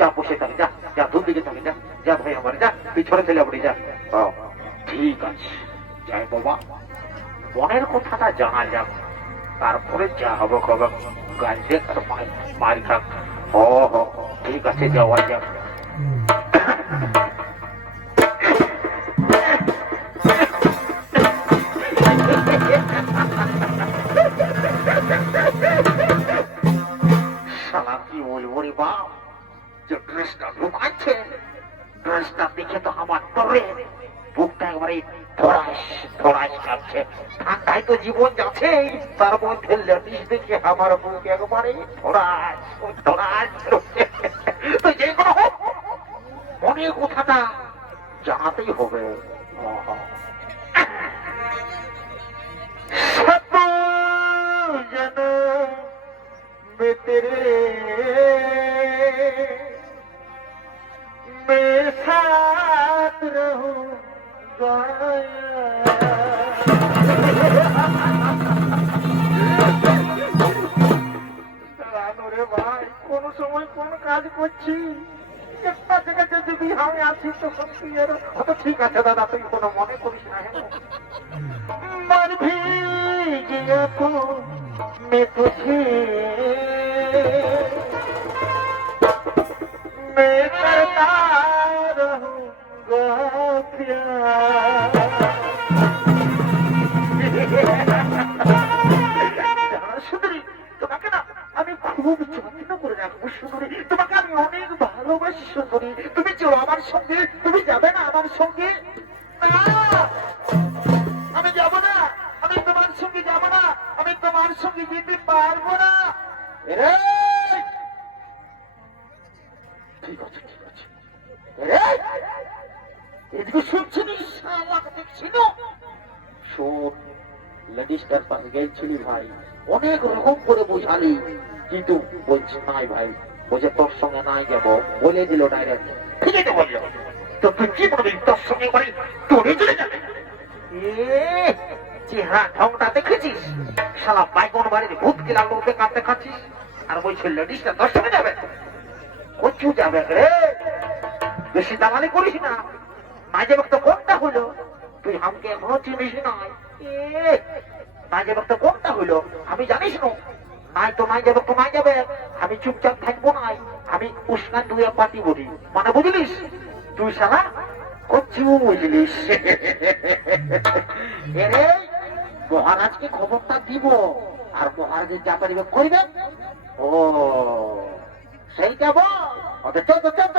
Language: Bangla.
যা বসে থাক, যা যা দূর দিকে থাকে, যা যা ভাই আমার, যা তুই ছোট ছেলে বলি, যা। ঠিক আছে, যাই বাবা, মনের কথাটা জানা যাক, তারপরে যা হবে খবর, গাঞ্জে আর মার খাক। ও ঠিক আছে, যাওয়া যাক। শালা কি বলবো রে বাপ, যে ড্রেসটা ঢুকাচ্ছে, ড্রেসটা দেখে তো আমার তরে বুকটা একবারে ধরাস ধরাস কাঁপছে। ঠান্ডায় তো জীবন যাচ্ছে, তার মধ্যে লেডিস দেখে আমার বুক একবারে ধরাস ধরাস করছে। তো যে কোনো হোক, মনের কথাটা জানাতেই হবে। मैं तेरे मैं साथ रहूंगा। রে ভাই, কোন সময় কোন কাজ করছি, একটা জায়গাতে যদি আমি আছি তখন তুই আর ঠিক আছে দাদা, তুই কোনো মনে করিস না। मर भी गया तो मैं तुझे मैं करता रहूंगा प्यार। সুন্দরী, তোমাকে না আমি খুব যত্ন করে রাখবো সুন্দরী, তোমাকে আমি অনেক ভালোবাসি সুন্দরী। তুমি চলো আমার সঙ্গে, তুমি যাবে না আমার সঙ্গে? না, আমি যাব না, আমি তোমার সঙ্গে যাব না, আমি তোমার সঙ্গে যেতে পারবো না। ঠিক আছে ঠিক আছে, এদিকে শুনছিস, আমাকে দেখছিল। শোন, লেডিসটার পাশে গেছিলি ভাই, অনেক রকম করে বোঝালি, কিন্তু বলছি নাই ভাই, বলছে তোর সঙ্গে নাই যাব, বলে দিল ডাইরেক্ট। ঠিক আছে বললো, তো তুই কি বলবি, তোর সঙ্গে করে তোরে চলে যাবে? চেহারা ঢংটা দেখেছিস, শালা বাইগন বাড়ির ভূত কিলা লোকে কাঁদতে খাচ্ছিস, আর বলছে লেডিসটা তোর সঙ্গে যাবে? কচু যাবে রে, বেশি দালালি করিস না। না যাবে তো কোনটা হলো, তুই আমাকে এখনো চিনিস নাই। না যাবে তো কোনটা হলো আমি জানিস না? নাই তো নাই যাবে তো নাই যাবে, আমি চুপচাপ থাকবো নাই, আমি উস্কান ধুয়ে পাতি বলি, মানে বুঝলিস? তুই শালা কচু বুঝলিস। এরে মহারাজকে খবরটা দিব, আর মহারাজের যা পারিবে করবে। ও সেইটা বল, চল চল চল।